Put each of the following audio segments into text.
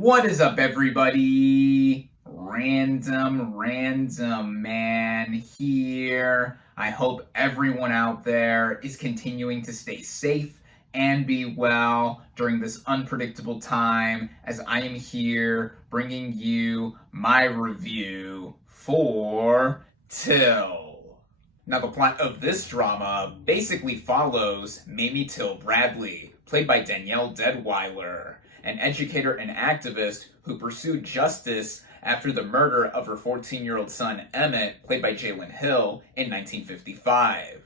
What is up, everybody? RandomRandomMan here. I hope everyone out there is continuing to stay safe and be well during this unpredictable time as I am here bringing you my review for Till. Now, the plot of this drama basically follows Mamie Till Bradley, played by Danielle Dudweiler, an educator and activist who pursued justice after the murder of her 14-year-old son Emmett, played by Jalen Hill, in 1955.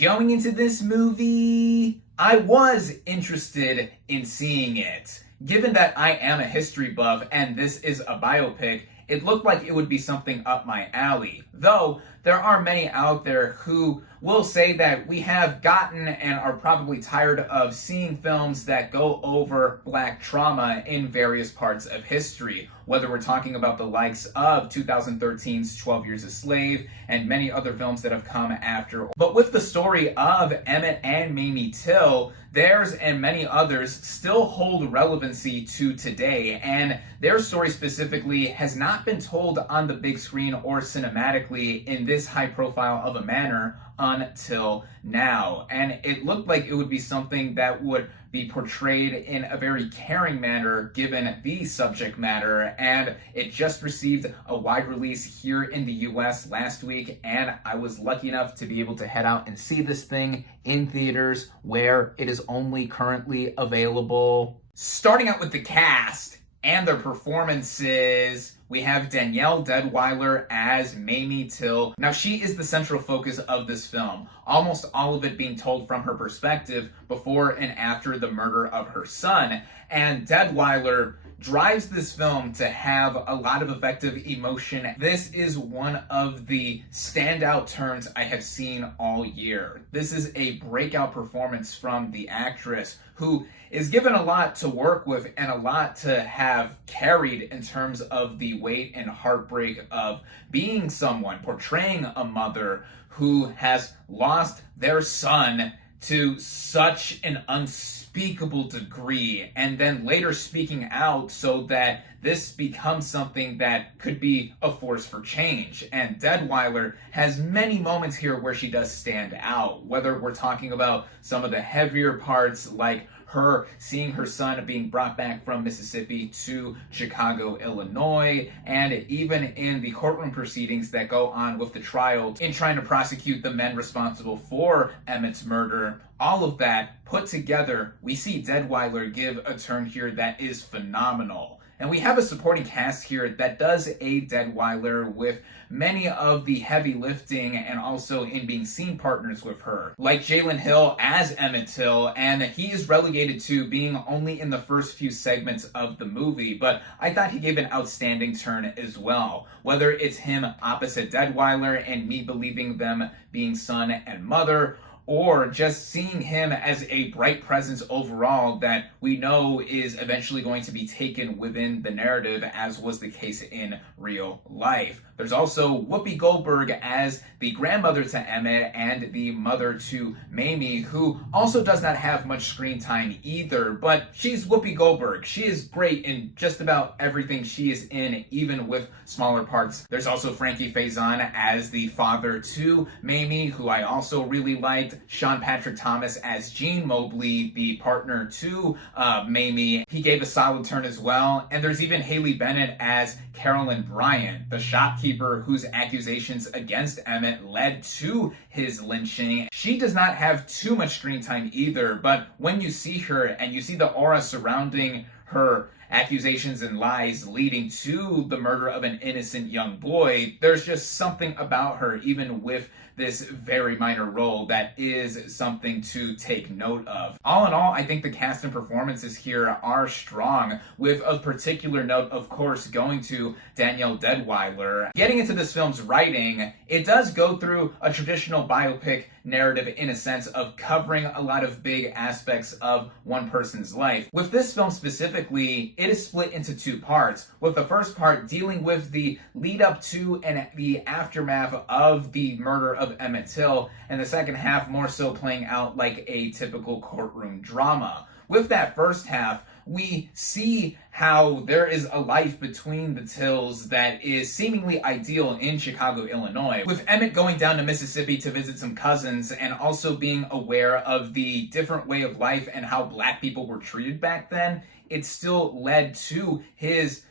Going into this movie, I was interested in seeing it. Given that I am a history buff and this is a biopic, it looked like it would be something up my alley. Though, there are many out there who will say that we have gotten and are probably tired of seeing films that go over Black trauma in various parts of history, whether we're talking about the likes of 2013's 12 Years a Slave and many other films that have come after. But with the story of Emmett and Mamie Till, theirs and many others still hold relevancy to today, and their story specifically has not been told on the big screen or cinematically in this high profile of a manner until now. And it looked like it would be something that would be portrayed in a very caring manner given the subject matter, and it just received a wide release here in the US last week, and I was lucky enough to be able to head out and see this thing in theaters where it is only currently available. Starting out with the cast and their performances, we have Danielle Dudweiler as Mamie Till. Now, she is the central focus of this film, almost all of it being told from her perspective before and after the murder of her son. And Dudweiler drives this film to have a lot of effective emotion. This is one of the standout turns I have seen all year. This is a breakout performance from the actress, who is given a lot to work with and a lot to have carried in terms of the weight and heartbreak of being someone, portraying a mother who has lost their son to such an unspeakable degree, and then later speaking out so that this becomes something that could be a force for change. And Dudweiler has many moments here where she does stand out, whether we're talking about some of the heavier parts like her seeing her son being brought back from Mississippi to Chicago, Illinois, and even in the courtroom proceedings that go on with the trial in trying to prosecute the men responsible for Emmett's murder. All of that put together, we see Dudweiler give a turn here that is phenomenal. And we have a supporting cast here that does aid Dudweiler with many of the heavy lifting and also in being scene partners with her. Like Jalen Hill as Emmett Till, and he is relegated to being only in the first few segments of the movie, but I thought he gave an outstanding turn as well. Whether it's him opposite Dudweiler and me believing them being son and mother, or just seeing him as a bright presence overall that we know is eventually going to be taken within the narrative, as was the case in real life. There's also Whoopi Goldberg as the grandmother to Emmett and the mother to Mamie, who also does not have much screen time either, but she's Whoopi Goldberg. She is great in just about everything she is in, even with smaller parts. There's also Frankie Faison as the father to Mamie, who I also really liked. Sean Patrick Thomas as Gene Mobley, the partner to Mamie. He gave a solid turn as well. And there's even Haley Bennett as Carolyn Bryant, the shopkeeper whose accusations against Emmett led to his lynching. She does not have too much screen time either, but when you see her and you see the aura surrounding her accusations and lies leading to the murder of an innocent young boy, there's just something about her, even with this very minor role, that is something to take note of. All in all, I think the cast and performances here are strong, with a particular note, of course, going to Danielle Dudweiler. Getting into this film's writing, it does go through a traditional biopic narrative in a sense of covering a lot of big aspects of one person's life. With this film specifically, it is split into two parts, with the first part dealing with the lead up to and the aftermath of the murder of Emmett Till, and the second half more so playing out like a typical courtroom drama. With that first half, we see how there is a life between the Tills that is seemingly ideal in Chicago, Illinois, with Emmett going down to Mississippi to visit some cousins and also being aware of the different way of life and how Black people were treated back then. It still led to his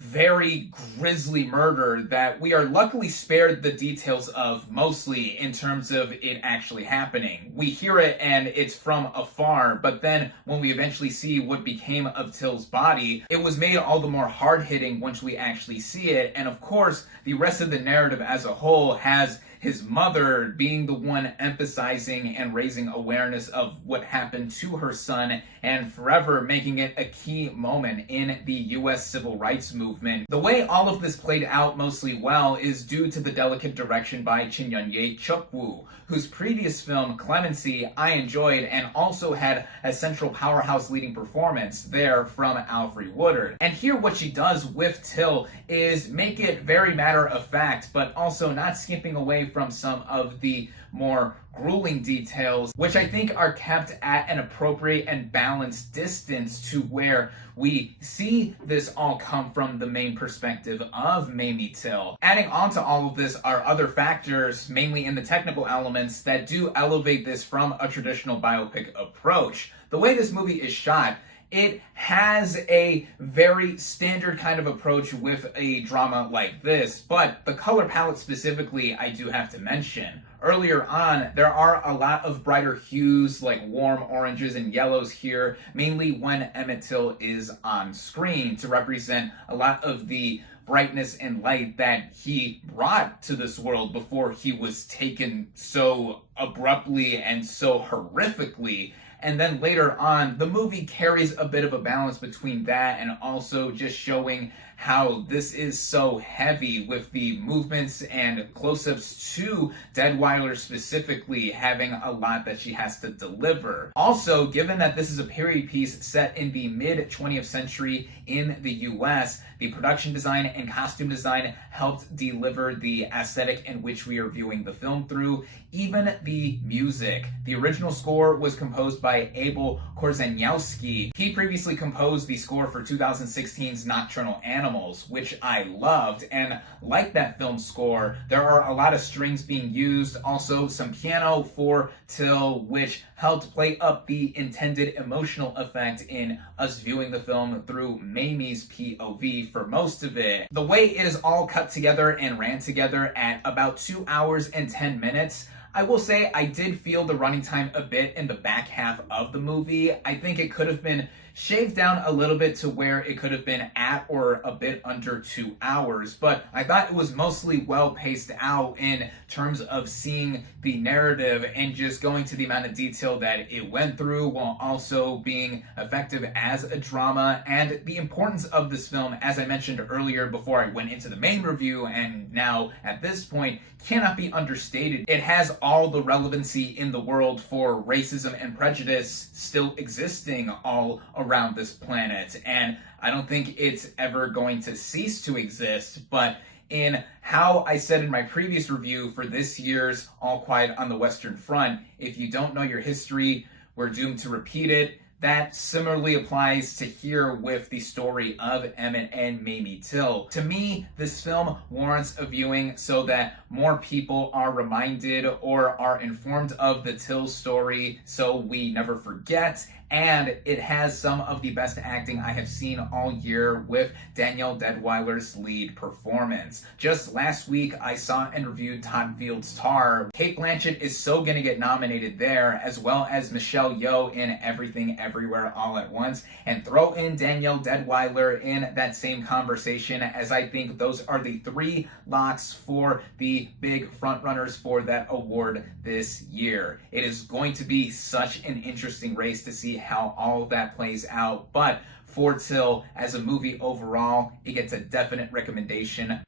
very grisly murder that we are luckily spared the details of, mostly in terms of it actually happening. We hear it and it's from afar, but then when we eventually see what became of Till's body, it was made all the more hard-hitting once we actually see it. And of course, the rest of the narrative as a whole has his mother being the one emphasizing and raising awareness of what happened to her son and forever making it a key moment in the U.S. civil rights movement. The way all of this played out mostly well is due to the delicate direction by Chinyunye Chukwu, whose previous film, Clemency, I enjoyed and also had a central powerhouse leading performance there from Alfre Woodard. And here what she does with Till is make it very matter of fact, but also not skipping away from some of the more grueling details, which I think are kept at an appropriate and balanced distance to where we see this all come from the main perspective of Mamie Till. Adding on to all of this are other factors, mainly in the technical elements, that do elevate this from a traditional biopic approach. The way this movie is shot, it has a very standard kind of approach with a drama like this, but the color palette specifically I do have to mention. Earlier on, there are a lot of brighter hues like warm oranges and yellows here, mainly when Emmett Till is on screen to represent a lot of the brightness and light that he brought to this world before he was taken so abruptly and so horrifically. And then later on, the movie carries a bit of a balance between that and also just showing how this is so heavy with the movements and close-ups to Dudweiler specifically having a lot that she has to deliver. Also, given that this is a period piece set in the mid-20th century in the US, the production design and costume design helped deliver the aesthetic in which we are viewing the film through. Even the music. The original score was composed by Abel Korzeniowski. He previously composed the score for 2016's Nocturnal Animals, which I loved, and like that film score, there are a lot of strings being used, also some piano for Till, which helped play up the intended emotional effect in us viewing the film through Mamie's POV for most of it. The way it is all cut together and ran together at about 2 hours and 10 minutes, I will say I did feel the running time a bit in the back half of the movie. I think it could have been shaved down a little bit to where it could have been at or a bit under 2 hours, but I thought it was mostly well paced out in terms of seeing the narrative and just going to the amount of detail that it went through while also being effective as a drama. And the importance of this film, as I mentioned earlier before I went into the main review and now at this point, cannot be understated. It has all the relevancy in the world for racism and prejudice still existing all around this planet, and I don't think it's ever going to cease to exist. But in how I said in my previous review for this year's All Quiet on the Western Front, if you don't know your history, we're doomed to repeat it. That similarly applies to here with the story of Emmett and Mamie Till. To me, this film warrants a viewing so that more people are reminded or are informed of the Till story so we never forget. And it has some of the best acting I have seen all year with Danielle Dudweiler's lead performance. Just last week, I saw and reviewed Todd Field's Tar. Cate Blanchett is so gonna get nominated there, as well as Michelle Yeoh in Everything Everywhere All at Once, and throw in Danielle Dudweiler in that same conversation, as I think those are the 3 locks for the big frontrunners for that award this year. It is going to be such an interesting race to see how all of that plays out, but for Till, as a movie overall, it gets a definite recommendation.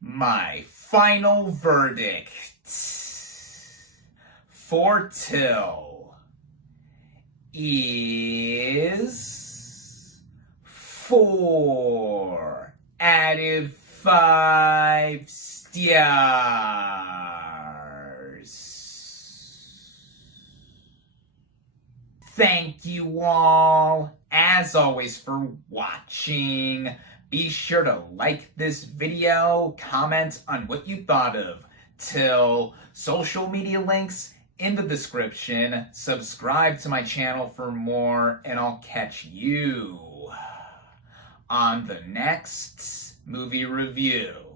My final verdict for Till is 4 out of 5 stars. Thank you all, as always, for watching. Be sure to like this video, comment on what you thought of. Till social media links in the description. Subscribe to my channel for more, and I'll catch you on the next movie review.